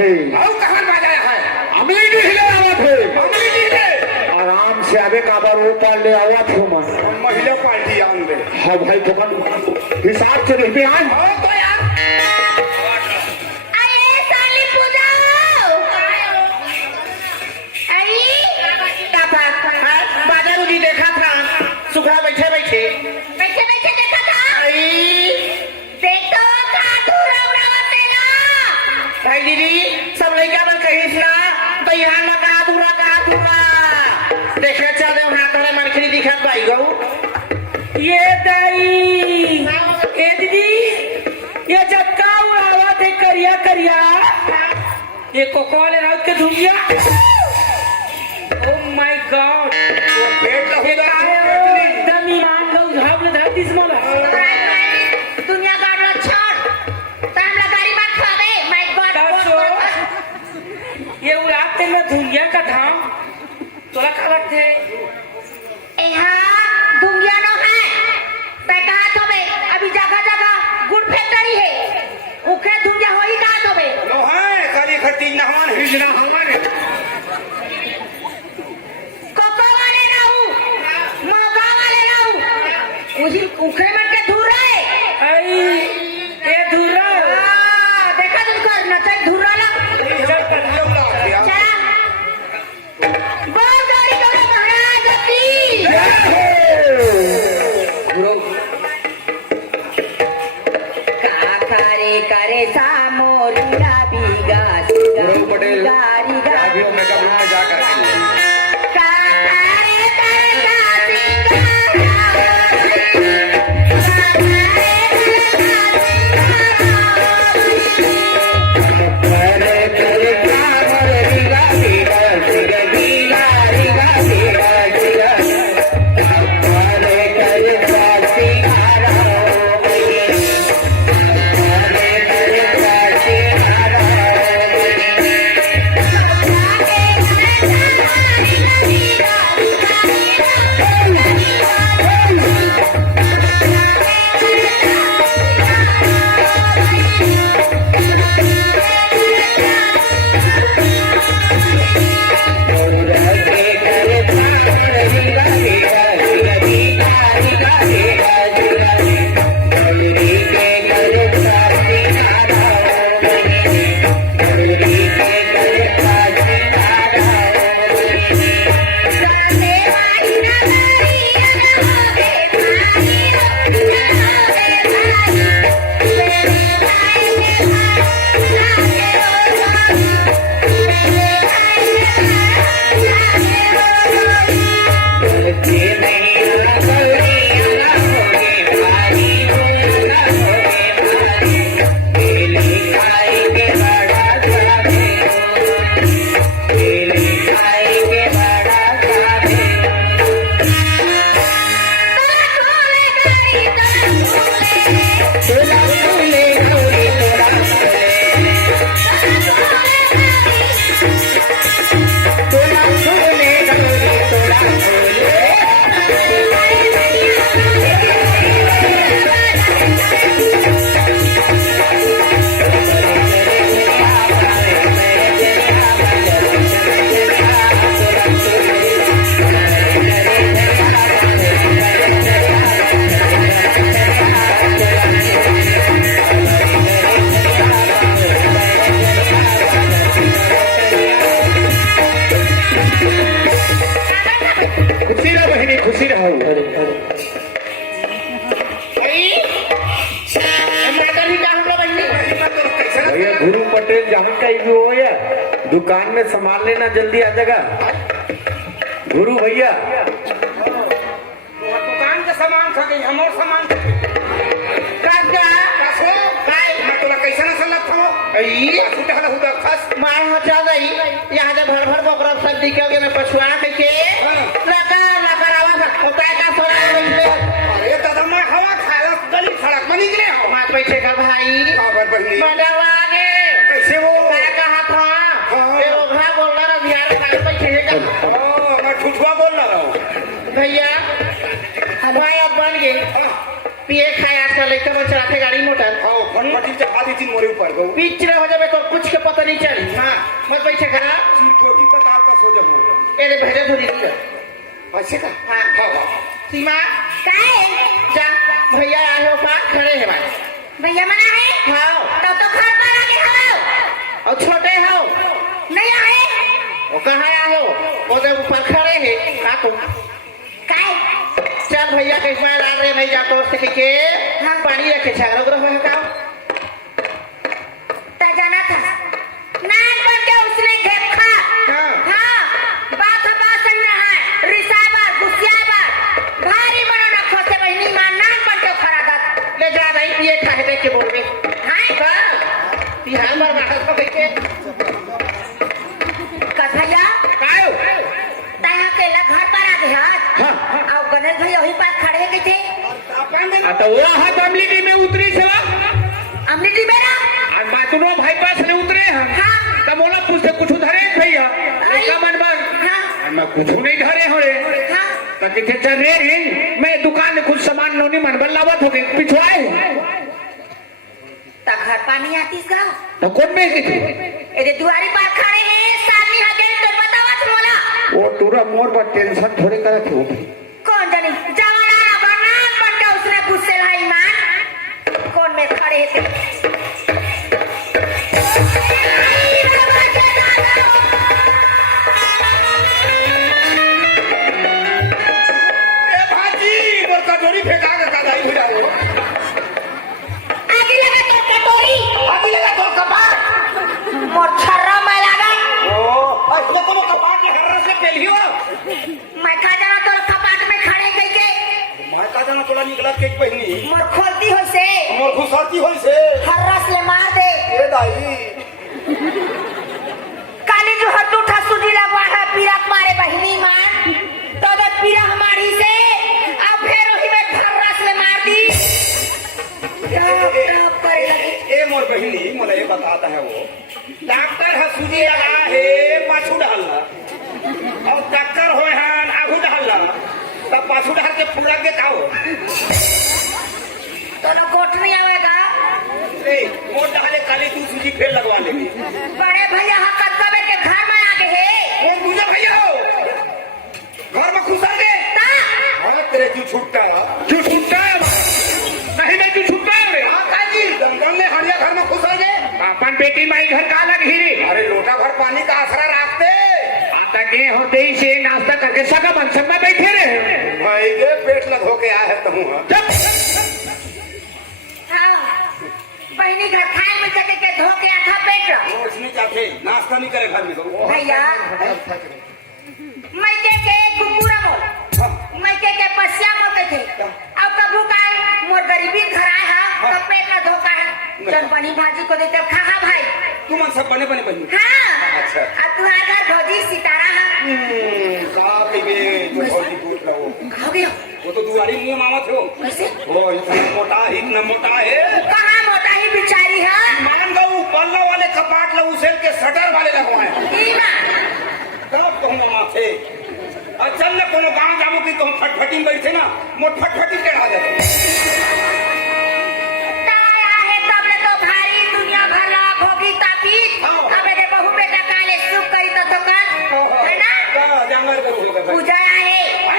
है। और कहाँ बाजाया है? अमेठी ले आवत है। अमेठी ले आराम से आवे काबर वो पाल ले आवत हो मैं। महिला पार्टी आऊंगे। हाँ भाई पकड़ हिसाब से रहते हैं। तो यार अरे साली पूजा बाजार उदी देखा था सुखा बैठे बैठे बैठे बैठे देखा था। देख तो काटूरा उड़ावा तेला। भाई दीदी सब लड़का बन कहीं ना तो यहाँ ना कहा दूरा देखे चले वहाँ तोरे मनखरी दिखत पाई गऊ ये दाई ए दीदी ये जक्का उड़ावा थे करिया करिया ये कोकोले रात के धुमिया ओह माय गॉड एकदम ईमान गऊ झाबले धरती से मोला दुनिया गाड़ला छोड़ तामला गाड़ी मत खावे। माय गॉड ये उड़ाते में धुमिया का धाम तोला का लगते है यहाँ दुनिया नो है पैका तो बे अभी जगह जगह गुड़ फैक्ट्री है उखे दुनिया होई का तो बे लो है करी खटी नहमान हिजना हमारे कोको वाले ना हूँ मौका वाले ना हूँ उसी उखे मत के दूर है। आई ये धुरा देखा तुम कर ना चाहिए दूर वाला चल पल्ले उड़ा दिया चला बहुत गाड़ी करो महाराज की काकारे करे सामोरिया बीगा पटेल गाड़ी गाड़ी अभी मेकअप रूम में जा करके काकारे करे गुरु पटेल जहाँ का भी हो या दुकान में सामान लेना जल्दी आ जाएगा। गुरु भैया दुकान के सामान खा गई हमर सामान काका कासो काय मैं तोला कैसे न सलत हो ई फुटा हला हुदा खस मार हो जा गई यहां से भर भर बकरा सब दिखोगे मैं पछुआ के लगा लगावा ओकरा का सोना ये दादा मैं हवा खाला गली सड़क में निकले हो मार बैठे का भाई खबर बहनी मडवा के कैसे वो क्या कहा था ये ओघा बोल रहा बिहार का बैठे का ओ मैं ठुठुआ बोल रहा हूं भैया हमारे अब बन गए पिए खाए आजकल लड़का बच्चा चलाते गाड़ी मोटर हाँ फटफटी चढ़ा दी थी मोरे ऊपर को बीच में हो जाए तो कुछ के पता नहीं चली हाँ मत बैठे खड़ा चोटी पर तार का सो जाऊँ ए रे भेजे धुरी दिया ऐसे का हाँ हाँ सीमा काहे जा भैया आए हो पास खड़े हैं भाई भैया मना है हाँ तो घर पर आके खाओ और छोटे हो नहीं आए वो कहाँ आए हो वो तो ऊपर खड़े हैं का तुम काहे चल भैया कैसे लाग रहे नहीं जातो उसके के हाँ। पानी रखे चारों ग्रह है का ता जाना था नाक बन के उसने देखा हाँ। हाँ बात सही ना है रिसावर गुस्सावर भारी मनो न खोसे बहनी मां नाक बन के खड़ा कर ले जा भाई पिए खाए देख के बोल में हाय का बिहार में बाहर को देख के कथैया कायो तया के ला घर पर आ गए हां आओ गणेश भाई वही पास खड़े के थे आता वो हाथ अमली में उतरी से अमृति मेरा और मातुनो भाई पास ने उतरे हम हाँ। तब बोला पूछते कुछ धरे भैया का मन बन हाँ मैं कुछ नहीं धरे हो रे हाँ ताकि के चल रे मैं दुकान में कुछ सामान लोनी मन बन लावत हो गई पिछवाए ता घर पानी आतीस का तो कौन में की थी एरे दुआरी पर खड़े हैं सामने हगे तो बतावत मोला वो तुरा मोर पर टेंशन थोड़े करे थे कौन जानी जवाना बनान बन के उसने गुस्से लाई मान कौन में खड़े थे ए भाजी मोर कटोरी फेंका के दाई भिड़ा हो आगे लगा तो कटोरी आगे लगा तो कपाट मोर छर्रा में लगा ओ ऐसे तो कपाट के हर से पेलियो मैं खा जाना तो कपाट में खड़े गई के मैं का जाना तोला निकला के पहिनी मोर खोलती हो से मोर घुसरती होई से हर रस ले मार दे ए दाई काली जो हट उठा सुजी लगवा है पीरा मारे बहिनी मान तो जब पीरा हमारी से अब फिर वही में हर रस ले मार दी टप करे लगी ए मोर बहिनी मोला ये बताता है वो डॉक्टर है सूजी लगा है पाछू डालना और डॉक्टर होय हन आगू डालना तब पाछू डाल के पूरा के काओ तो ना गोट नहीं आवेगा ए मोर डाले काली तू सूजी फेर लगवा लेगी बड़े भैया हकत कबे के घर में आ गए हैं कौन दूजा भैया हो घर में घुसा के ता अरे तेरे क्यों छूटता है क्यों छूटता है नहीं मैं क्यों छूटता है हाँ काजी दंगल ने हरिया घर में घुसा के अपन बेटी माई घर का लग ही अरे लोटा भर पानी का आसरा रखते आता के होते ही से नाश्ता करके सगा बंसम में बैठे रहे भाई के पेट लग होके आया है तुम हाँ बहनी घर खाए में जगह के धोके आधा पेट रहा रोज नहीं चाहते नाश्ता नहीं करे घर में तो भैया मैं के कुकुरा मोर मैं के पसिया मोर के थे अब कबू का मोर गरीबी खराए है तो पेट ना धोका है चल बनी भाजी को देते खा खा भाई तू मन सब बने बने बनी हाँ अच्छा। अब तू आकर भौजी सितारा है बाप रे जो भौजी दूध का वो खाओ गयो वो तो दुआरी मुंह मामा थे कैसे वो इतना मोटा है कहाँ मोटा ही बिचारी है मान गऊ पल्ला वाले कपाट ला उसेल के शटर वाले लगवाए ई मां तब कहूँ मामा थे और चल ना कोनो गाँव जामो की कहूँ फटफटी में बैठे ना मोट फटफटी चढ़ा जाते ताया है तब ले तो भारी दुनिया भर ला भोगी तापी अब रे बहू बेटा काले सुख करी तो कर है ना का जंगल में होगा भाई पूजा है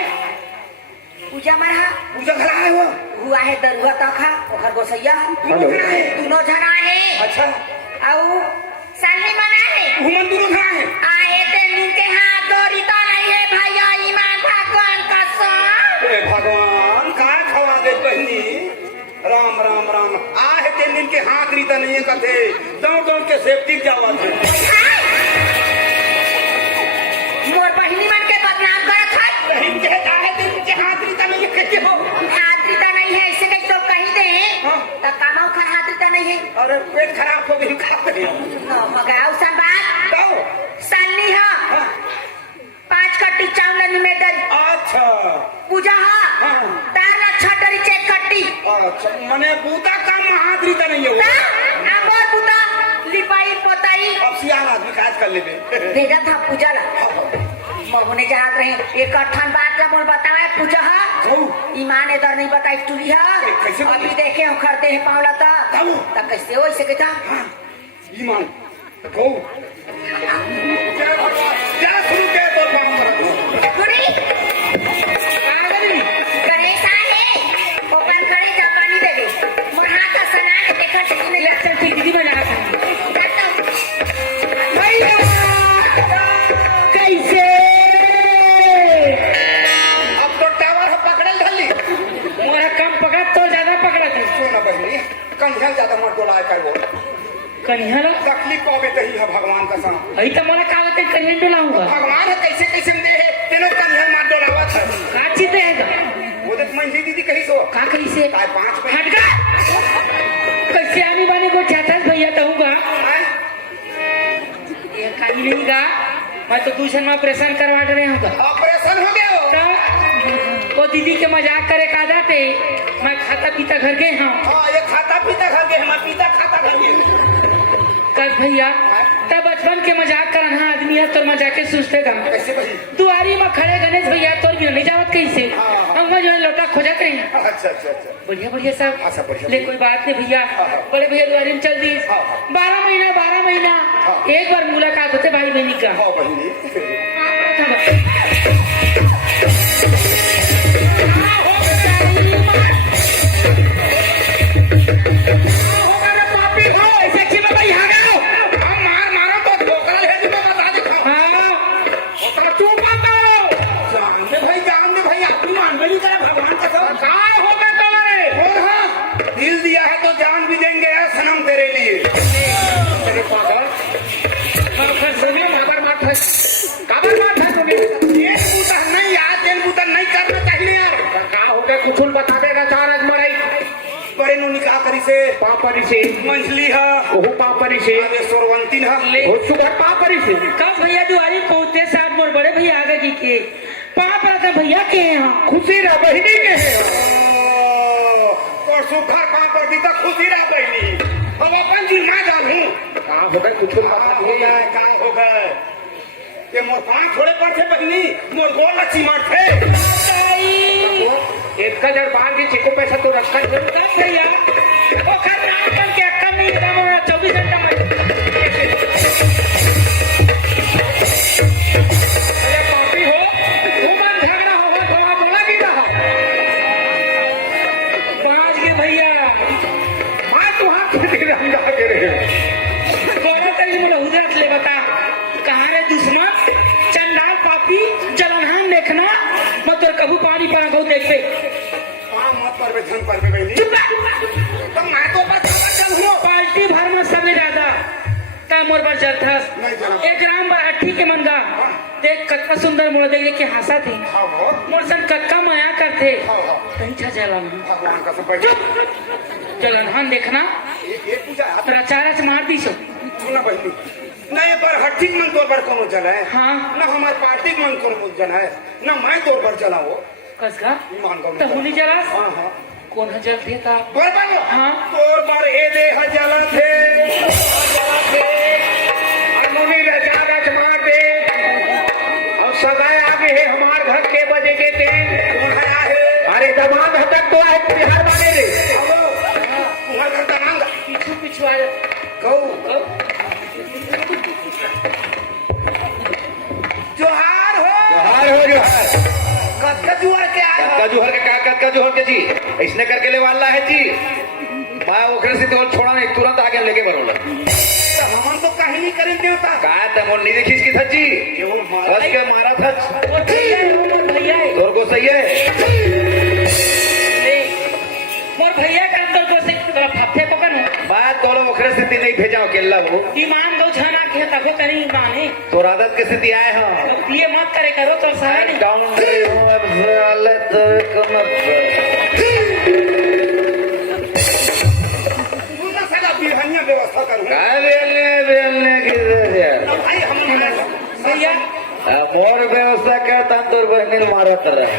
पूजा मरहा पूजा घर आए हो हुआ है दरुआ तखा ओखर गोसैया दोनों जना है अच्छा औ सालनी मना है घूमन दूर घर आए आए ते नीचे हाथ दौड़ी तो नहीं है भैया ईमान भगवान का सो हे भगवान का खवा दे बहनी राम राम राम आहे तीन दिन के हाथ रीता नहीं है कथे दौड़ दौड़ के सेफ्टी जावा थे मोर बहिनी मन के बदनाम करत है बहन के आहे दिन के हाथ रीता नहीं है कैसे हो हाथरीता नहीं है ऐसे कहीं तो कहीं दे हाँ। तब कामाऊ का हाथरीता नहीं है अरे पेट खराब हो गई खा रही मगर उसन बात तो सालनी है हाँ। 5 कट्टी चावल में डरी अच्छा पूजा है हाँ। दाल ना छटरी चेक कट्टी अच्छा मने बूता काम हाथ रीता नहीं है ता अमर बुता लिपाई पोताई अब सियान आदमी काज कर ले भेजा था पूजा ला मोर होने जहाज रहे एक अठान बात ला मोर बतावे पूछा है ईमान इधर नहीं बताई टूरी कैसे है अभी देखे हो खरते हैं पावला तब कैसे हो इसे कहता ईमान को क्या शुरू के तो काम करो गुड़ी गणेश है ओपन करे जापानी दे दे मोर हाथ का सना है देखा ठीक नहीं लगता फिर दीदी में लगा भैया कैसे अब तो टावर पकड़ल धली मोरा कम पकड़ा तो ज्यादा पकड़ा थे सुन बहनी कंझल ज्यादा मत डोलाए कर वो कन्हैया तकलीफ पावे तही है भगवान का सना अभी तो मोरा कागज पे कन्हैया डोलाऊंगा भगवान है कैसे कैसे दे है तेने कंझल मार डोलावत है काची देगा वो देख मंजी दीदी कही सो का कैसे काय 5 पे हट गया कैसे आने वाले को चाहता है भैया कहूँगा ये काई नहीं गा मैं तो दूसरे में ऑपरेशन करवा रहे हूँ ऑपरेशन हो गया हो वो दीदी के मजाक करे का जाते मैं खाता पीता घर गए हूँ हां ये खाता पीता खा के हम पीता खाता खा के कल भैया तब बचपन के मजाक करना आदमी है तो मजाके सोचतेगा कैसे भाई दुआरी में खड़े गणेश भैया तो नहीं जावत कैसे हम जो लोटा खोजत रहे अच्छा अच्छा अच्छा बढ़िया बढ़िया सब अच्छा, बढ़िया। ले कोई बात नहीं भैया बड़े भैया दुआरी में चल दी 12 महीना एक बार मुलाकात होते भाई बहनी का हां बहनी दिल दिया है तो जान भी देंगे है सनम तेरे लिए तेरे पागल नहीं यार तेल बूता नहीं करना चाहिए यार का हो गया कुछ बता देगा चार आज मड़ाई बड़े नु निकाह करी से पापरी से मंजली है ओहो पापरी से आगे सोरवंतीन है हो सुगर पापरी से कब भैया दुआरी पहुंचते साथ मोर बड़े भैया आगे की के पाप रहता भैया के यहाँ खुशी रह बहिनी के है और सुखा काम कर दी तो खुशी रह गई अब अपन जी ना जानू का हो गया कुछ बता हो दिया गए काय हो गए ये मोर पांच थोड़े पर थे बहनी मोर गोल लच्छी मार थे 1000 बाहर की चिको पैसा तो रखा है भैया वो खर्च करके कम नहीं कम हो 24 घंटा में अरे कॉपी हो घूमन झगड़ा हो थोड़ा बोला भी ना हो 5 के भैया हाथ तो हाथ से हम जा के रहे बोला तरी मुझे उधर ले बता कहाँ है दुश्मन चंडाल पापी जलनहान देखना मैं तो कबू पानी पर आंखों देख पे मत पर बे धन पर बे बहनी तो मैं तो बस चल हूँ पार्टी भर में सबसे ज्यादा का मोर पर चल था नहीं चला। एक राम पर अट्ठी के मन गा देख कतना सुंदर मोड़ देख के हंसा थे हाँ हो मोर सन कक्का माया करते हाँ हाँ कहीं छा जलन भगवान का सब बैठ जलनहान देखना ये पूजा है तेरा चारा से मार दी सो सुना बहनी ना ये पर हट्टी मन तोर पर कोनो जल है हाँ ना हमारे पार्टी मन कोनो जल है ना मैं तोर पर जला हो कसगा ईमान का तो होली जला हाँ हाँ कौन है जल थे का बरबर हाँ। तोर पर ए दे हजला थे मुनि लजा मार दे और सगाए आगे है हमार घर के बजे के थे कौन है आहे अरे दमाद हटक तो है बिहार वाले रे अब तुम्हारे घर का मांग पीछू पीछू आ कहू जोहार हो हार हो जो हार कत्का जुआर के आए कत्का जुहर के का कत्का जुहर के जी इसने करके ले वाला है जी मैं ओखरे से तो छोड़ा नहीं तुरंत आगे लेके बरोला तो हम तो कहीं नहीं करें देवता का तमोन नहीं देखी इसकी था जी केवल बस के मारा था वो भैया है वो मोर भैया है तोर को सही है ले मोर भैया का अंदर को से फफे को कन बात तोलो ओखरे से नहीं भेजा अकेला वो ईमान दो छना के तबे करी ईमान है तो आदत के स्थिति आए हैं तो ये मत करे करो तो सही नहीं डाउन करे हो अब हालत कमर उनका सदा बिरहनिया व्यवस्था करूँ का बेलने की तो भाई हम भैया मोर व्यवस्था करता तोर बहनी मारत रहे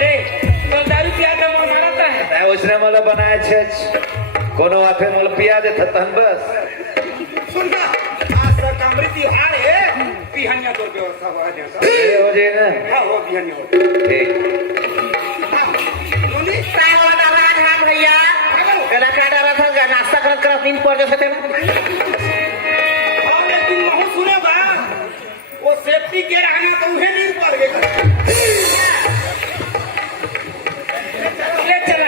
ले तो दारू पिया के मोर मारता है मैं उसने मला बनाया छे कोनो आफे मला पिया दे तहन बस सुनता आज तक हमरी तिहार है बिहनिया तोर व्यवस्था हुआ जाता ये हो जाए ना हाँ हो बिहनिया हो ठीक नोनी काय वाला राज हाथ भैया त्याला काय डरा था नाश्ता करत करत नींद पड़ जाते थे और एक दिन महू सुने बा वो सेफ्टी के आगे तो उहे नींद पड़ गई ले चल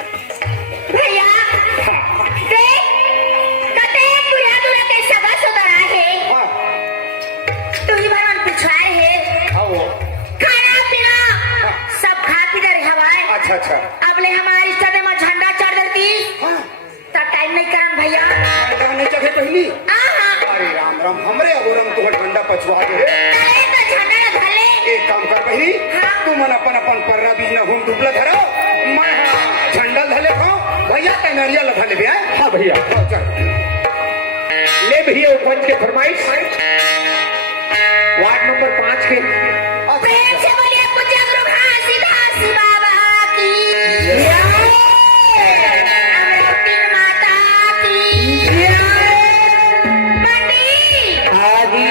भैया देख कते तुया तुया के सगा सदा आहे हाँ तू ही भरन पिछवाए है हाँ वो खाना पीना सब खा पी दे हवाए अच्छा अच्छा अपने हमारे रिश्ते में झंडा चढ़ देती हाँ तब टाइम नहीं करन भैया नहीं चढ़े पहली आहा अरे राम राम हमरे अगोरम तुहर ठंडा पछुआ दे अरे तो झंडा न धले एक काम कर बहिनी हाँ। तू मन अपन अपन पर्रा बीज न घूम डुबला धरो मैं झंडा धले खाओ भैया तैनारिया लगा ले भैया हाँ भैया चल ले भैया उपज के फरमाइश वार्ड नंबर 5 के प्रेम से बोलिए पूज्य गुरु घासी दासी बाबा की अमृति माता की मटी आदि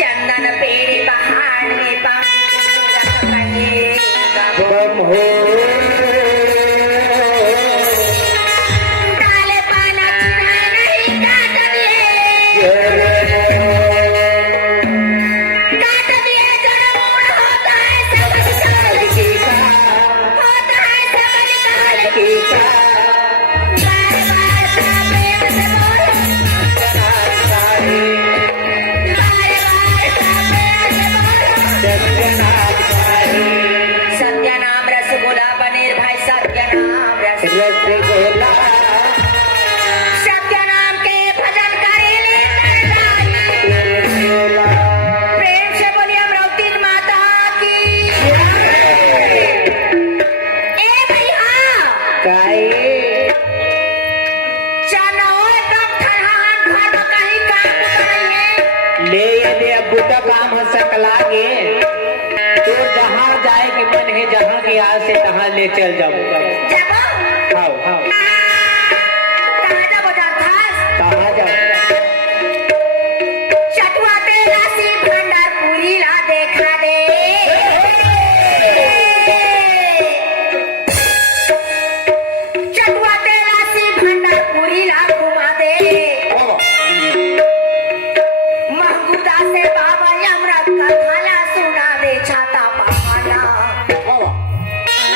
चंदन पेड़ पहाड़ में बांधूरत कहे बम हो डाले पाना चिनाए नहीं काट दिए काट दिए जरूर होता है समझ काल की का होता है समझ काल की का बार बार सा प्रेम से बोलो बार बार सा प्रेम से बोलो सत्य नाम रसगुल्ला पनीर भाई सत्य नाम रसगुल्ला सत्य नाम के भजन करे ले प्रेम से बोलिए अमरावती माता की ए भैया चलो एकदम ठरहान घर में कहीं काम उतरिए ले ये अब्बू का काम हो सकला गे तो जहाँ जाए के मन है जहाँ के आज से तहाँ ले चल जाओ जब आओ आओ कहाँ जब जाथास कहाँ जाओ चटुआ तेरा सी भंडार पूरी ला देखा दे चटुआ तेरा सी भंडार पूरी ला घुमा दे बाबा महबूदा से बाबा यमराज का थाला सुना दे छाता पहाना बाबा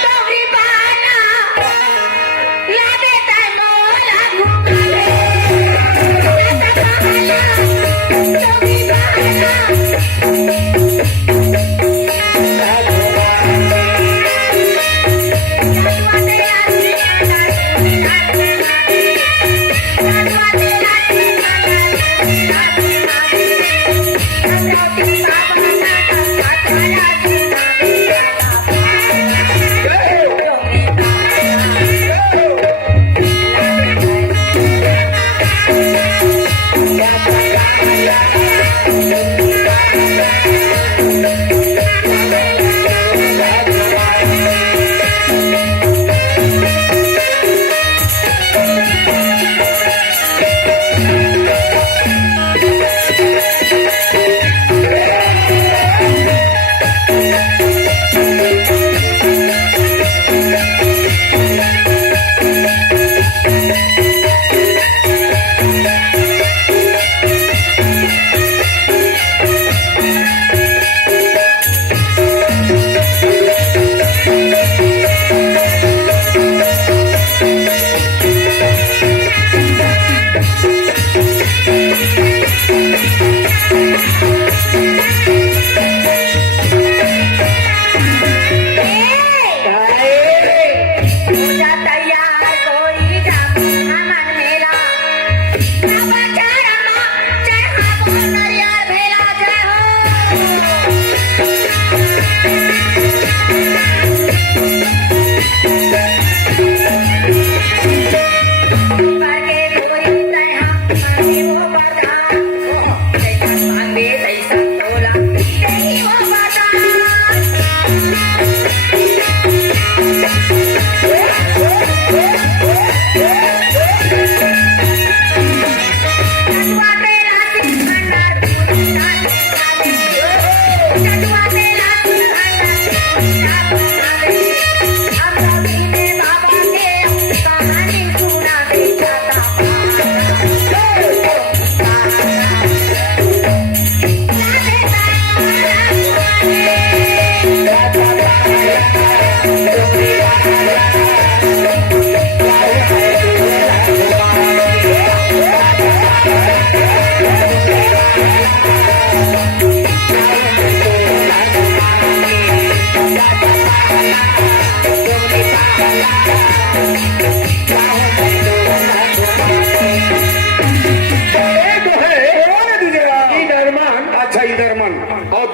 डोगरी बहाना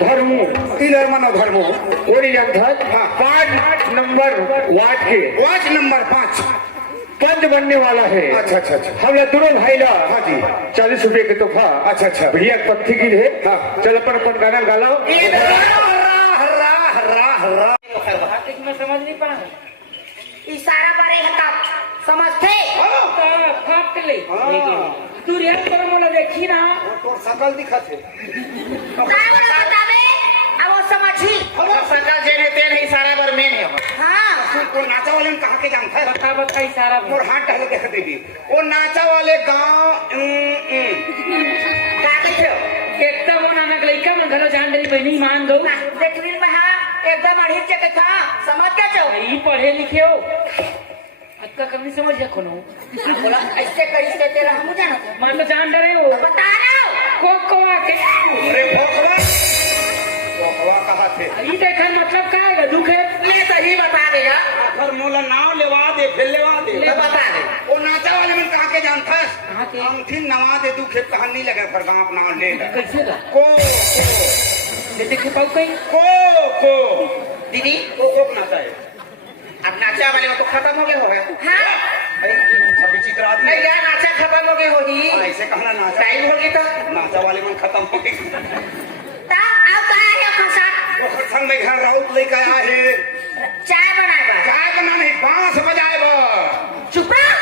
धर्मो इलर मनो धर्मो ओरियंथल हाँ। 5 नंबर वार्ड के वाच नंबर 5। पंच बनने वाला है। अच्छा अच्छा अच्छा। हमने दोनों भाई ला हाँ जी। 40 रुपए के तोहफा। अच्छा अच्छा। बढ़िया पत्थी की है। हाँ। चल अपन अपन गाना गाला। मैं समझ नहीं पा इशारा बारे हका समझते फाट ले तू रेल पर मोला देखी ना तो सकल दिखत है। सारा बतावे अब वो समझी सकल जेने तेने इशारा पर में है हाँ वो नाचा वाले ने कहा के जानता है। बता बता इशारा और हाथ डाले देख देगी वो नाचा वाले गांव का कहते एकता मना लइका मन घरो जान रही बहनी मान दो देखविल में हाँ एकदम अड़ित जगह था समझ के चो ई पढ़े लिखे हो अक्का कभी समझ जा कोनो बोला ऐसे कैसे तेरा हम जाना मान तो जान डरे हो बता ना को आके अरे भोखवा कहा थे ई देखा मतलब का है दुख है ले सही बता देगा आखिर मोला नाव लेवा दे फिर लेवा दे ले बता दे वो नाचा वाले में कहा के जानता कहाँ के? है अंगठी नवा दे तू खेत कहानी लगे पर गांव अपना ले ले। कैसे का को जैसे कि पाऊ कहीं को दीदी को नाचा है। अब नाचा वाले में तो खत्म हो गए हो गए हाँ विचित्र आदमी नहीं यार नाचा खत्म हो गए होगी ऐसे कहना नाचा टाइम होगी तो नाचा वाले में खत्म हो गई। ता अब कहा है खसाट तो संग में घर राउत लेके आया है चाय बनाएगा चाय बना नहीं बांस बजाए बा चुप रहो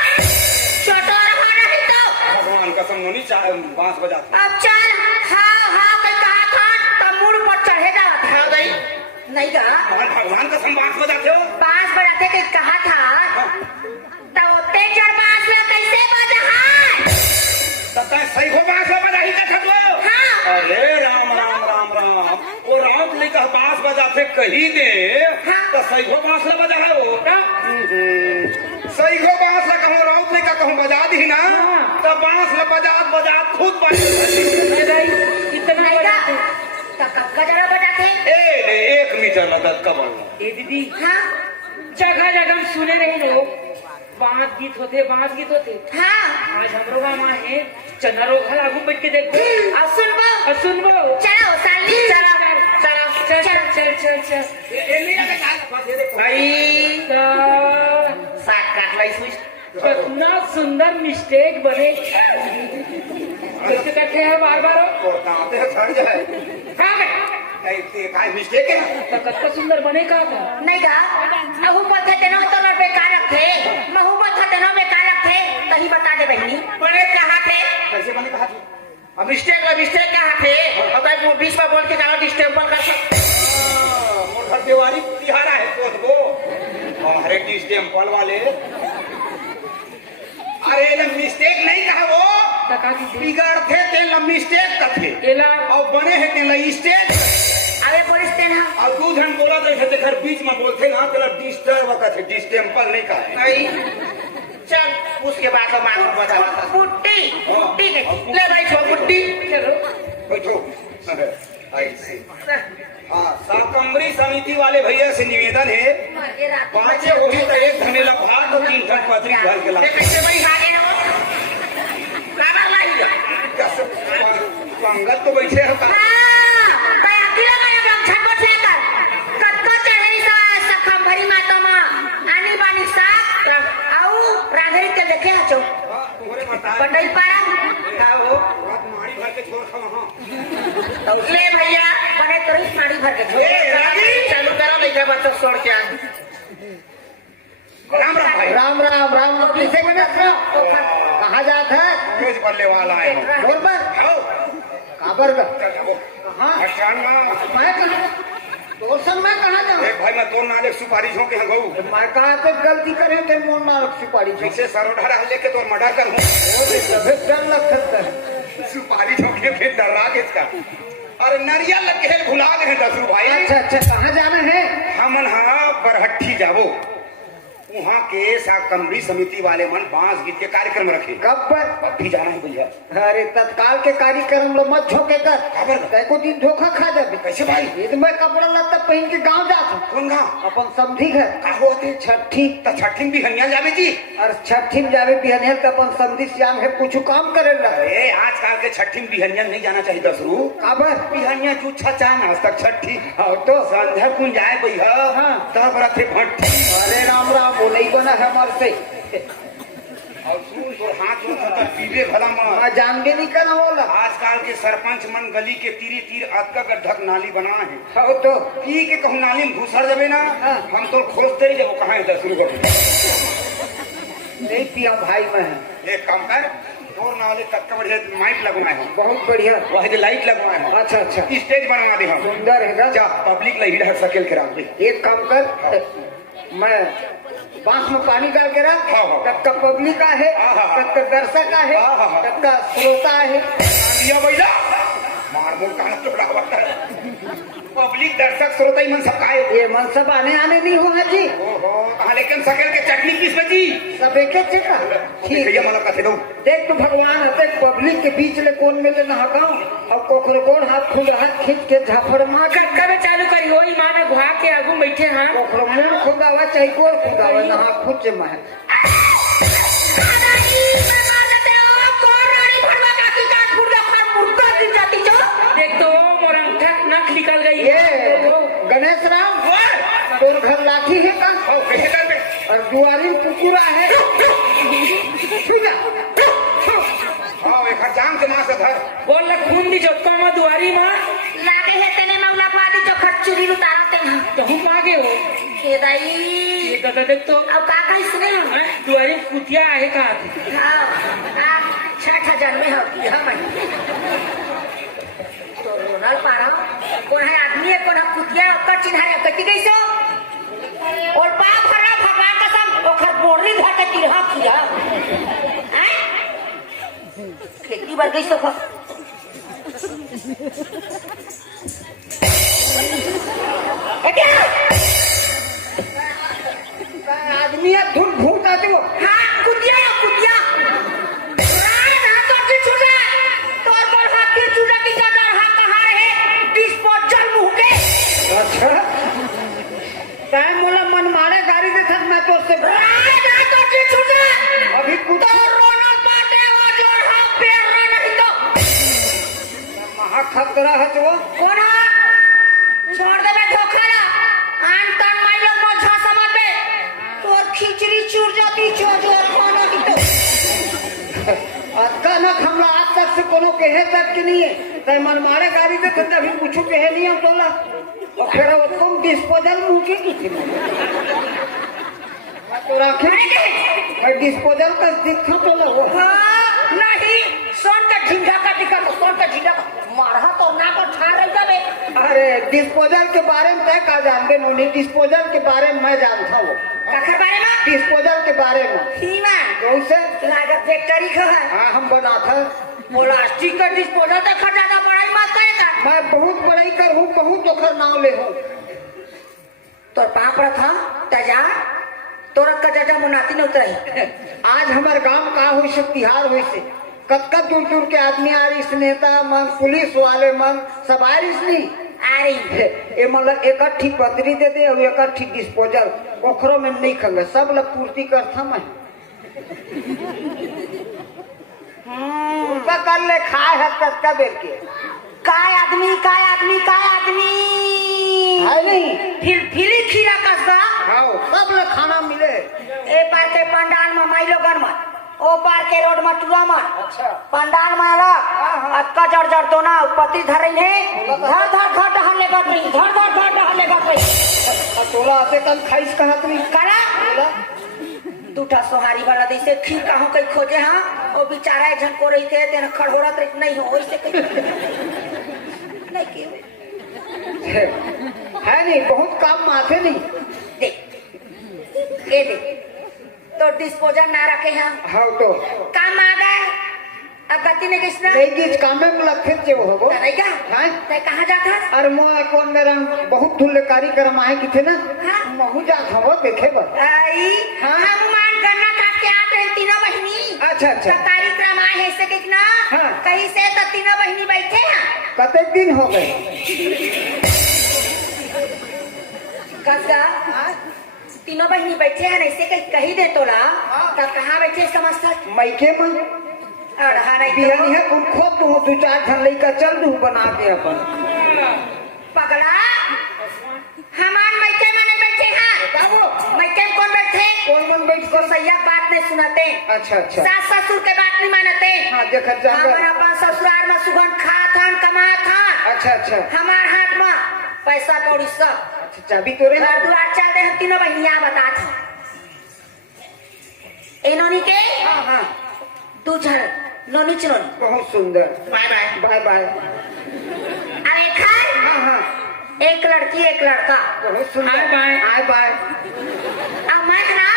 छोटो रहो नहीं तो भगवान कसम नहीं चाय बांस बजाते। अब चल हाँ हाँ मैं कहा था तब मुड़ पर चढ़ेगा था गई नहीं कहा भगवान कसम बांस बजाते हो। 5 बजाते के कहा था तो तेज और बांस में कैसे बजा तब तक सही हो बांस बजा ही देखा तो। हाँ अरे राम राम राम राम वो राउत लेकर बांस बजाते कही दे तो सही हो बांस ला बजा रहा हो सही हो बांस ला कहूँ राउत लेकर कहूँ बजा दी ना तो बांस ला बजा खुद इतना नहीं कहा तो कब का जरा बजाते ए 1 मीटर लगत का बनना ए दीदी हाँ जगह जगह सुने रहे लोग बांस गीत होते हाँ आज हमरो गाँव में है चंद्रो घर आगू बैठ के देखो अब सुनबो और सुनबो चलो साली चलो चल चल चल चल चल भाई का साथ काट लाई स्विच कितना सुंदर मिस्टेक बने कैसे करते हैं बार बार और दांते छड़ जाए काय मिस्टेक है तो कितना सुंदर बने का था नहीं कहा महू पथे तेनो तो न बेकार थे महू पथे तेनो बेकार थे कहीं बता दे बहनी बड़े कहा थे कैसे बने कहा तू अब मिस्टेक कहा थे अब वो 20 में बोल के कहा डिस्टेंपल कर सकते मोर घर देवारी तिहारा है पोत वो हमारे डिस्टेंपल वाले अरे ये मिस्टेक नहीं कहा वो तो का की बिगड़ थे तेल मिस्टेक का थे एला और बने हैं तेल स्टेट अरे पुलिस तेना और दूध हम बोला थे घर बीच में बोलते ना तेल डिस्टर्ब का थे डिस्टेंपल नहीं कहा है नहीं चल उसके बाद तो मांगो बतावा था पुट्टी ले भाई छो पुट्टी चलो बैठो ऐसे हाँ शाकंभरी समिति वाले भैया से निवेदन है पांचे वही तो 1 धनेला भात और 3 ठन पत्री भर के ला कैसे भाई हागे हो काबर लाई पंगत तो बैठे हो हां भाई अकेला गाना बम छटपट से कर कत्तो चढ़ेरी सा सखम भरी माता मा आनी बानी सा आऊ राधरी के देखे हचो तुम्हारे बता बटई पाड़ा आओ माड़ी भर के छोड़ खा हां ले भैया बने तोरी साड़ी भर के ए, रागी! चालू करो लेके बच्चों छोड़ के आ राम राम भाई राम किसे में कहा जात है रोज बल्ले वाला है बोल पर आओ काबर का चल जाओ हाँ पहचान माना मैं तो सब मैं कहा जाऊँ ए भाई मैं तो नाले सुपारी झोंके हैं गऊ मैं कहा के गलती करे थे मोन ना सुपारी जैसे सरोढ़ा लेके तो मर्डर करूं डर लग सकता है सुपारी झोंके फिर डरा के इसका अरे नरियल लग के भुला गए 10 भाई अच्छा कहाँ जाना है हमन हाँ बरहट्ठी जाबो वहाँ के शाकंभरी समिति वाले मन बांस गीत के कार्यक्रम रखे। कब पर? अब भी जाना है भैया। अरे तत्काल के कार्यक्रम लो मत झोंके कर। खबर कई को दिन धोखा खा जाबे। कैसे भाई? ये तो मैं कपड़ा लत्ता पहन के गांव जाता। कौन गाँव? अपन समझी घर का होते छठी। तो छठी भी हनिया जावे जी। और छठी में जावे बिहनिया तो अपन समझी श्याम है कुछ काम करे ला। अरे आजकल के छठी में बिहनिया नहीं जाना चाहिए दसरू। काबर? बिहनिया जो छचा आज तक छठी हाँ तो संध्या कुन जाए भैया। हाँ। तब रखे भट्टी। अरे राम राम वो नहीं बना है हमारे से। और सुन तो हाथ में तो पीबे भला मत। मैं जानबे नहीं करना बोला। आजकल के सरपंच मन गली के तीरे तीर अतका गड्ढक नाली बना है। हाँ तो पी के कहूँ नाली में घुसर जाबे ना। हाँ। हम तो खोजते रही जब कहाँ है 10 रुपये। नहीं पिया भाई मैं एक काम कर और नाले तक का बढ़िया माइक लगवाए हैं। बहुत बढ़िया। वही जो लाइट लगवाए हैं। अच्छा अच्छा स्टेज बनवा दे हम। सुंदर है जा पब्लिक लही रह सकेल के राम एक काम कर मैं बांस में पानी डाल के रख। हाँ, हाँ। तब का पब्लिक का है हाँ, हाँ। तब का दर्शक का है हाँ, हाँ, हाँ। तब का श्रोता है। दिया भैया मार मुंह का टुकड़ा हुआ पब्लिक दर्शक श्रोता ही मन सब आए। ये मन सब आने आने नहीं होना जी। ओहो कहाँ लेकिन सकेल के चटनी किस में जी। सब एक एक का ठीक भैया मतलब कथे दो। देख तो भगवान हते पब्लिक के बीच ले कौन मिले ना हकाऊ और कोकरो कौन हाथ खुद हाथ खींच के झाफड़ मार करे चालू करी हो माने घुआ के आगू बैठे हाँ कोकरो मुंह खुदावा चाहे कोई खुदावा ना हाथ खुद से मार। देख तो मोर अंगूठा नख निकल गई ये गणेश राम तोर घर लाठी है का ओ कैसे कर बे। और दुआरी में कुकुरा है। ठीक है हाँ एक जाम के मां से धर। बोल ले खून दी जोतको में दुआरी मां लागे है तेने मौला पादी जो खचुरी उतारते हैं। तो हम आगे हो ए दाई ये कहता देख तो अब का कहीं सुने हम। हैं, दुआरी में कुतिया है का हाँ आप 60,000 में हो की हम तो रोनल पारा कौन है आदमी है कौन है कुतिया ओकर चिन्हा रे कति कैसो और पाप भरा भगवान कसम ओकर बोरी धर के तिरहा किया हैं खेती बर कैसो ख आदमी है धुन भूता जो हाँ कुतिया कुतिया राय ना तो की छुड़ा तोर पर हाथ की छुड़ा की जगह हाथ कहाँ है डिस्पोजल मुंह के। अच्छा टाइम मोला मन मारे गाड़ी दे थक मैं तो से राय ना तो की छुड़ा अभी कुछ तो रोना पाटे वो जोर हाथ पैर रे नहीं तो महा खतरा है तो कोना छोड़ दे बे धोखा ना आन तन माई लोग मो झा समझ पे तोर खिचड़ी चूर जाती जोर खाना की तो अचानक हमरा आज तक से कोनो कहे तक की नहीं है तय मन मारे गाड़ी दे तो अभी कुछ कहे नहीं हम तोला और फिर वो तुम डिस्पोजल मुंह की थी तो रखे डिस्पोजल का दिखा तो लो हाँ नहीं सोन का झिंगा का दिक्कत सोन का झिंगा मारा तो ना को ठा रही तबे। अरे डिस्पोजल के बारे में तय का जानते नहीं डिस्पोजल के बारे में मैं जानता हूँ काकर बारे में डिस्पोजल के बारे में हीमा कैसे लागत फैक्ट्री का है हाँ हम बना था प्लास्टिक का डिस्पोजल तो खजाना बड़ाई मत करेगा मैं बहुत बड़ाई कर हूँ बहुत ओखर नाम ले हूँ तोर पाप रथा तजा तोरा कजाजा मुनाती न उतरही आज हमारे गांव का हुई से तिहार हुई से कतका दूर दूर के आदमी आ रही नेता मन पुलिस वाले मन सब आ रही नहीं आ रही ये मतलब इकट्ठी पतरी दे दे और इकट्ठी डिस्पोजल ओखरों में नहीं खंगे सब लोग पूर्ति करता मैं उनका कर ले खाए है कतका बेर के काय आदमी है नहीं फिर खीरा कसदा हाँ सब लोग खाना मिले ए पार के पंडाल में माई लोगन में ओ पार के रोड में टुआ में अच्छा पंडाल में अलग अक्का जड़ जड़ तो ना पति धर रही है धर डहले गट रही धर डहले गट रही तोला आते कल खाइस कहा तुम कला दूठा सोहारी वाला जैसे खीर कहूँ कहीं खोजे हाँ वो बेचारा एक जन को रही थे तेना खड़होरत रही नहीं हो वैसे नहीं की है नहीं बहुत काम माथे नहीं देख ये देख तो डिस्पोजल ना रखे हम हाँ तो काम आ गए अब गति ने किसना नहीं बीच कामे में लगे थे वो हो रहेगा हाँ ते कहाँ जाता अरे मो कौन मेरा बहुत धुल्ले कार्यक्रम आए की थे ना हाँ महू जात हवो देखे बर। आई हाँ। हनुमान गन्ना काट के आते हैं तीनों बहनी। अच्छा अच्छा। तो कार्यक्रम आए हैं से कितना हाँ। कहीं से तो तीनों बहनी बैठे हैं। कते दिन हो गए? कसगा तीनों बहनी बैठे हैं ऐसे कहीं दे तोला तब कहाँ बैठे समझता मैके में और हारे बिहानी है कुल खोद दू 2-4 झन लइका चल दू बना के अपन। पगला हमान मैके में नहीं बैठे हैं। बाबू मैके में कौन बैठे? कौन बैठ को सैया बात नहीं सुनाते। अच्छा अच्छा। सास ससुर के बात नहीं मानते। हाँ देखत जा। हमारा अपन ससुराल में सुगंध खा था कमा था। अच्छा अच्छा। हमार हाथ में पैसा कौड़ी सब चाबी तोरे घर द्वार चलते हैं तीनों बहनिया बता था इन्होंने के हाँ हाँ दू झन नोनी चलोनी बहुत सुंदर। Bye bye bye bye. अरे खान हाँ हाँ एक लड़की एक लड़का बहुत सुंदर। Hi bye. Hi bye. अब मैं ना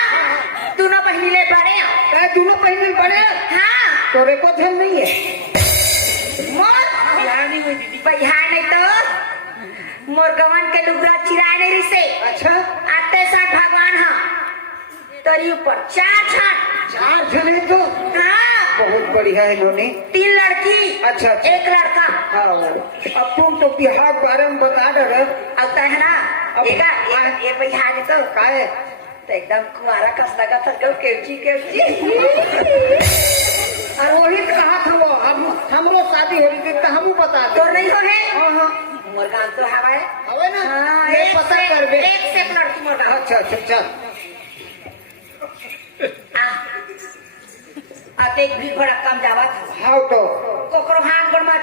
दोनों बहनी ले बड़े हैं। काय दोनों पहले बड़े हाँ तोरे को धन नहीं है। मोर यहाँ नहीं हुई दीदी। भैया नहीं तो मुर्गवन के लुगड़ा चिराए नहीं रिसे अच्छा आते साथ भगवान हाँ तरी ऊपर 4 जन है तो हाँ बहुत बढ़िया है इन्होंने। 3 लड़की अच्छा अच्छा। एक लड़का हाँ अब तुम तो बिहार के बारे में बता रहे आता है ना अब- ये भैया ने तो का है तो एकदम कुमारा कस लगा था कल केवची और वही तो कहा था वो हमरो शादी हो रही थी तो हम बता तो दे। नहीं हो है हाँ हाँ मुर्गा तो हवा है हवे ना हाँ ये एक पता से कर बे। एक से एक लड़की मुर्गा अच्छा अच्छा चल। आते एक भी बड़ा कम जावा था हाँ तो कोकरो हाथ गोड़ में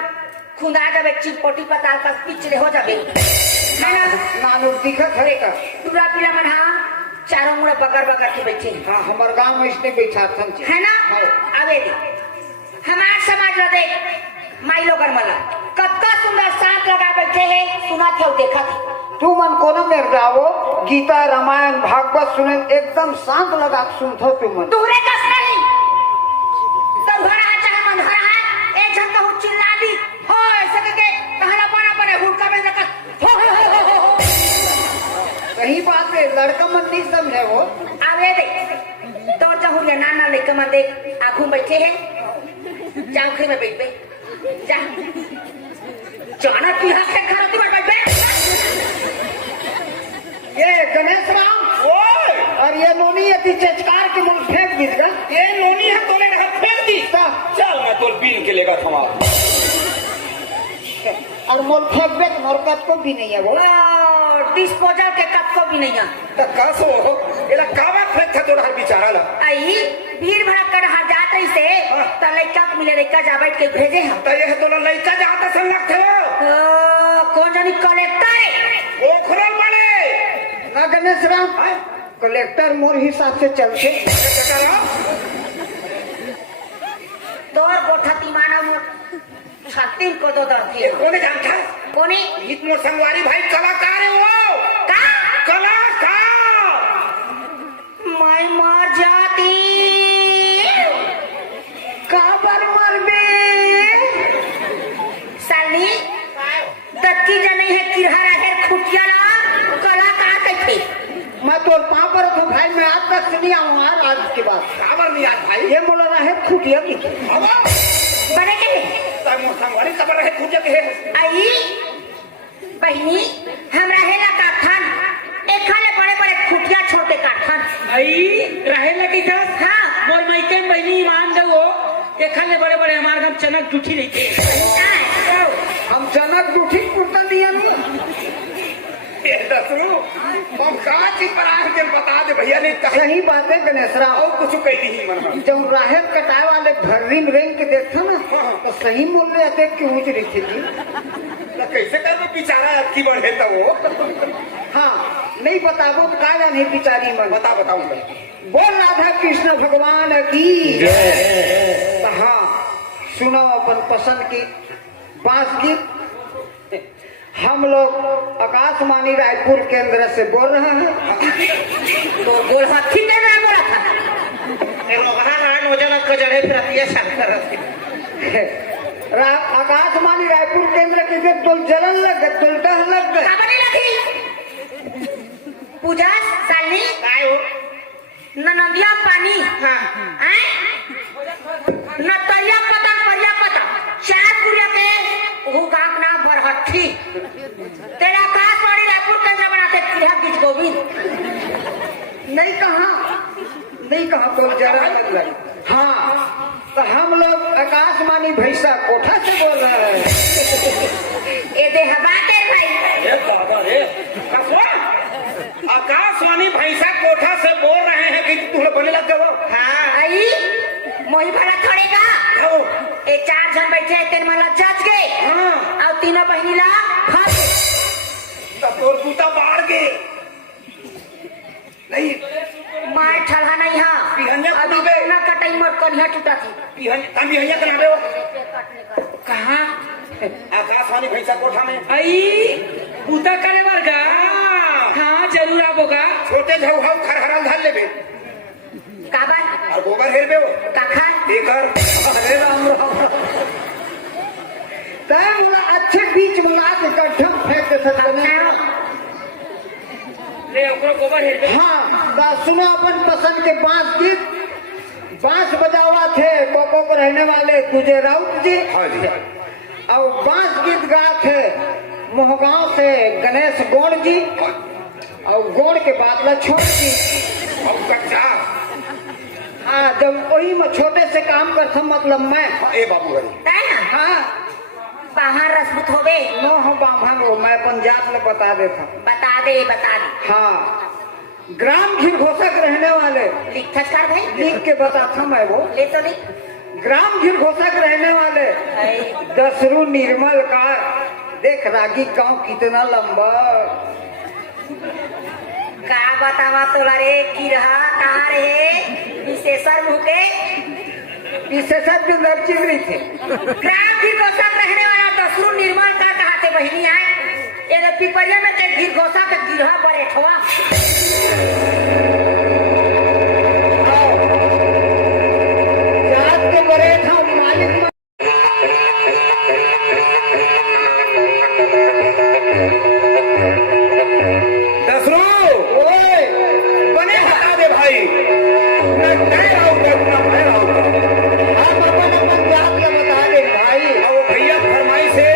खुंदा जाबे चिपकोटी पताल का पिछले हो जाबे है ना नानू दिखत है का। पूरा पीला मन हाँ चारों मुड़े बगर बगर के बैठे हाँ हमार गांव में इसने बैठा था है ना हाँ। आवे दे हमार समाज ला देख माई लोग मला कतका सुंदर सांप लगा बैठे है सुना थे देखा थे तू मन कोनो में जाओ गीता रामायण भागवत सुने एकदम शांत लगा सुनथो तू मन। दूरे कस नहीं तो घर आ चाहे मन घर आ एक जन तो चिल्ला दी हो ऐसे के कहला पड़ा पड़े हुड़का में रखा हो सही बात है लड़का मन नहीं समझे वो। आवे दे तो चाहुरिया नाना लेके मन देख आंखों बैठे हैं जाऊखरे में बैठ बे जा जाना तू यहाँ से घर तू बैठ बे ये गणेश राम ओए और ये नोनी अति चचकार के मुंह फेंक दी गा। ये नोनी है तोने कहा फेंक दी। चल मैं तोल बीन के लेगा थमा। और मोल फेंक दे मोर कत को भी नहीं है वो। डिस्पोजल के कप को भी नहीं है तो कसो एला कावा फेंक था तोड़ा बेचारा ला। आई भीड़ भड़क कर हर जात रही से हाँ। तो लड़का को मिले लड़का जा बैठ के भेजे हम तो ये तोला लइका जाता संग थे कौन जानी कलेक्टर ओखरल बड़े ना गणेश राम कलेक्टर मोर हिसाब से चलते। तोर कोठती मानव छत्तीन को दो दर्दी कोने जानता कोनी इतनो संगवारी भाई कलाकार है वो का कलाकार। मैं मर जाती काबर मर बे साली दत्ती जने है किरहरा है खुटिया ना कलाकार कैसे मैं तो पाँव पर तो भाई मैं आज तक से नहीं आऊँगा आज के बाद। काबर नहीं आज भाई ये बोला रहा है खुटिया की बने के मोर संगवारी कबर रहे पूजा के है आई बहनी हम रहेला कारखान एक खाले बड़े बड़े खुटिया छोड़ के कारखान आई रहे लगी था हाँ मोर माइके में बहनी ईमान दो देखा ले बड़े बड़े हमारे घर चनक टूटी रही थी। हम जनक दुखी कुर्तन दिया नहीं। ये दसरो हम का चीज पर आए के बता दे भैया ने कहा सही बात है गणेश राम। और कुछ कह दी ही मन जब राहे कटाए वाले भर्री में रेंग के देखते ना तो सही मूल रहे देख के ऊँच रही थी जी। तो कैसे कर बेचारा अटकी बढ़े तो वो हाँ नहीं बताबो तो का नहीं बिचारी मन। बता बताऊं बोल राधा कृष्ण भगवान की तो हाँ सुनो अपन पसंद की बांस गीत। हम लोग आकाशवाणी रायपुर केंद्र से बोल रहे हैं। तो गोल हाथी ने ना बोला था आकाशवाणी रायपुर केंद्र के तुल जलन लग तुल डह लग गए। काबने लगी बुझास सालनी काय हो ननदिया पानी हाँ हैं नतरिया पता परिया पता चार पुरिया के वो गाक ना बरहट्ठी तेरा काश पड़ी रायपुर केंद्र बनाते किया बीच गोविंद नहीं कहा कोई जरा हाँ तो हम लोग आकाशवाणी भैसा कोठा से बोल रहे हैं। ए दे हवाते भाई ए बाबा रे कसवा आकाशवाणी भैंसा कोठा से बोल रहे हैं कि तुम लोग बोलने लग जाओ हाँ आई मोही भला थोड़ेगा जाओ ए चार जन बैठे हैं तेन मला जज गए हाँ और तीनों बहनी ला फंस तब तोर बूता बाढ़ गए नहीं मार ठलहा नहीं हा पिहन्या अभी कुटाबे। ना कटाई मत करिया टूटा थी हम बिहैया के नामे हो कहाँ आकाशवाणी भैंसा कोठा में आई पूता करे वर्गा हाँ जरूर आबोगा छोटे झाऊ हाउ खरहराल धाल लेबे काबन और गोबर हेरबे हो काखा एकर अरे राम राम तय मुला अच्छे बीच मिला के गड्ढम फेंक के सकते ले ओकरो गोबर हेर हाँ दा सुनो अपन पसंद के बांस बजावा थे कोको को रहने वाले तुझे राउत जी हाँ जी और बांस गीत गा थे मोहगांव से गणेश गौड़ जी और गौड़ के बाद लछोड़ जी अब कच्चा हाँ जब वही में छोटे से काम करता मतलब मैं ए बाबू भाई हाँ बाहर रसबुत होवे नो हो बामन हो मैं पंजाब में बता देता बता दे हाँ ग्राम घिर घोषक रहने वाले लिखत कर भाई लिख के बताता मैं वो ले तो नहीं ग्राम घिर घोषक रहने वाले आई, दसरू निर्मल का देख रागी गांव कितना लंबा का बतावा तोला रे की रहा कहाँ रहे विशेषर मुके विशेषज्ञ दर्चिवरी थे ग्राम घिर घोषक रहने वाला दसरू निर्मल का कहा थे बहनी आए ये पिपरिया में ते घिर घोषा के गिरहा बड़े ठोआ जात के बड़े था मालिक दसरो ओए बने हटा दे भाई मैं आऊंगा मैं आऊंगा आप अपन जात का बता दे भाई और भैया फरमाई से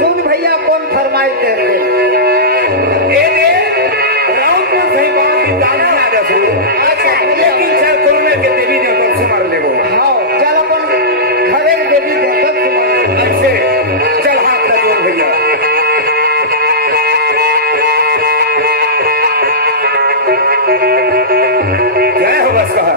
सुन भैया कौन फरमाई दे ए दे राउंड में सही बात की जाना ना दसरो अच्छा लेकिन सर कोरोना के देवी देवता से मार लेगो हाँ चल अपन घरे देवी देवता ऐसे चल हाथ लगा भैया जय हो बस कहा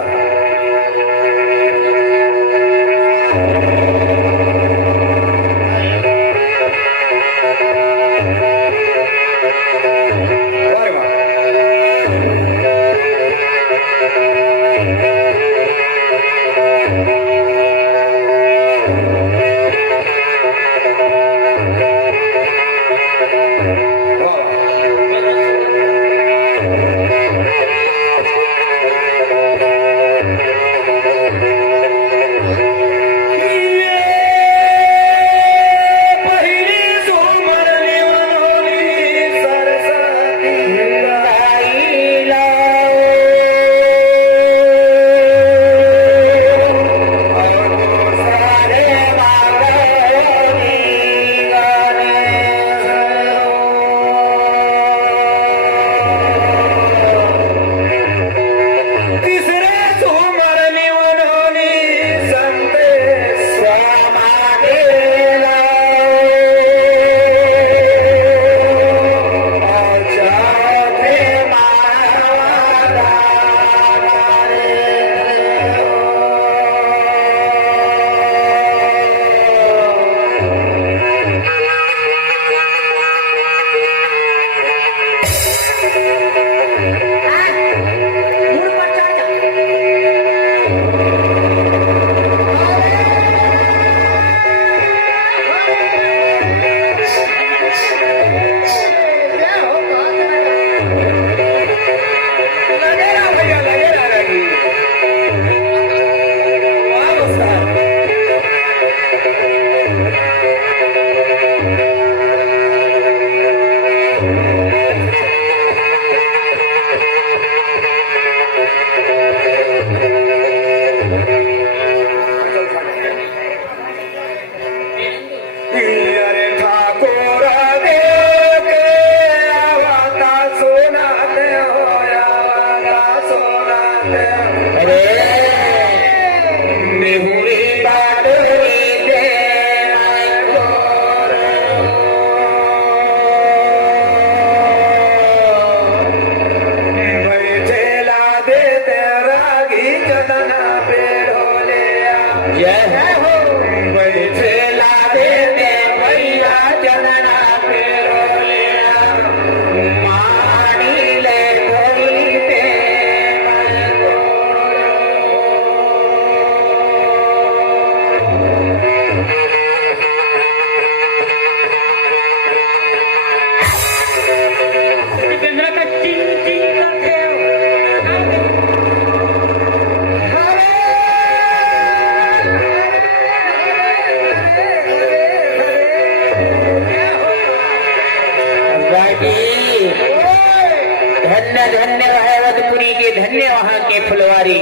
धन्य धन्य अवधपुरी के धन्य वहाँ के फुलवारी,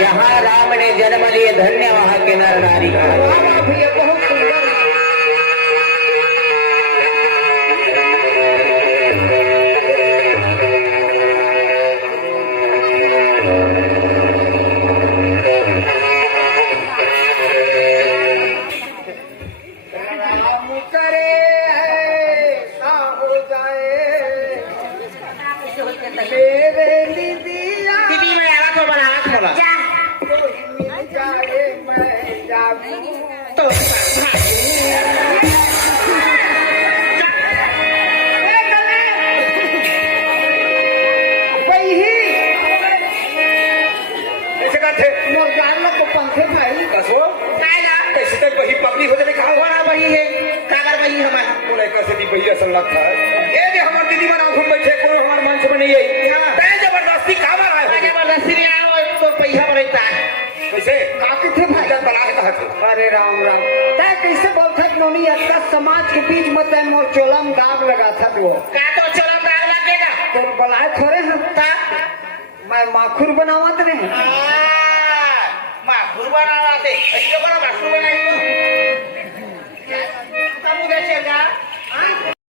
जहाँ राम ने जन्म लिए धन्य वहाँ के नर नारी। वाह भैया बहुत सुंदर। राम करे ऐसा हो जाए मेरे दीदिया दीदी मैं आवा तो बना हाथ बोला जा मिल जाए मैं जाऊं तो ऐसे कहते मोर जान लोग को पंखे भाई कसो कायला कैसे तक वही पगली हो जाने कहा बड़ा वही है कागर वही हमारा बोले कैसे दी भैया सन लगता है ये भी हमार दीदी बना घूम बैठे कोई हमारे मंच में नहीं आई तै जबरदस्ती का मार आए जबरदस्ती नहीं आओ तो पैसा बढ़ता है कैसे काके थे भाई जब बना के कहा थे अरे राम राम तय कैसे बोलते नोनी अच्छा समाज के बीच में तय मोर चोला में दाग लगा था वो का तो चलो दाग लगेगा तो बनाए थोड़े हफ्ता मैं माखुर बनावत रहे माँ गुरुबाना आते ऐसे बड़ा बाथरूम बनाई तो कम उधर से जा